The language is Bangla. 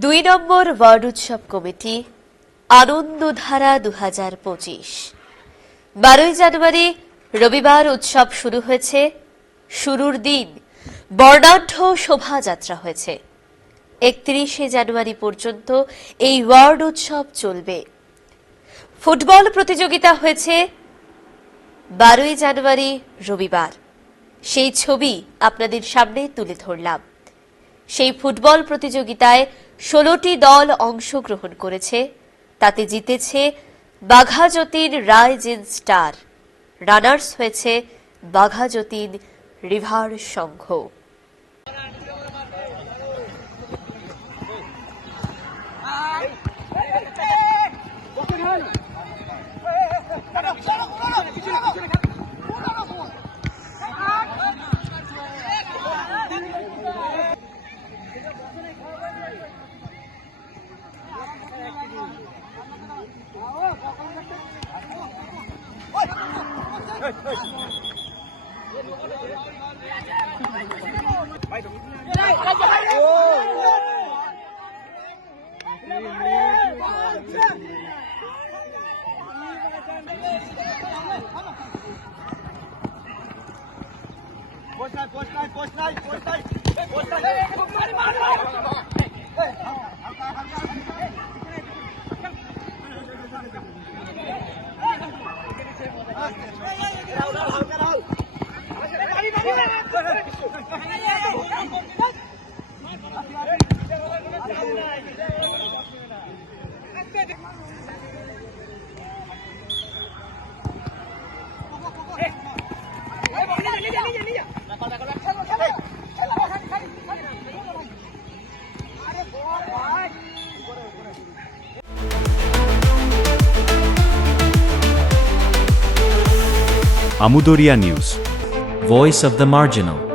দুই নম্বর ওয়ার্ড উৎসব কমিটি আনন্দধারা 2025। 12 জানুয়ারি রবিবার উৎসব শুরু হয়েছে। শুরুর দিন বর্ণাঢ্য শোভাযাত্রা হয়েছে। 31 জানুয়ারি পর্যন্ত এই ওয়ার্ড উৎসব চলবে। ফুটবল প্রতিযোগিতা হয়েছে 12 জানুয়ারি রবিবার। সেই ছবি আপনাদের সামনে তুলে ধরলাম। সেই ফুটবল প্রতিযোগিতায় 16টি দল অংশগ্রহণ করেছে। তাতে জিতেছে বাঘাযতীন রাইজিং স্টার। রানার্স হয়েছে Baghajatin river Sangha. Amudarya News, Voice of the Marginal.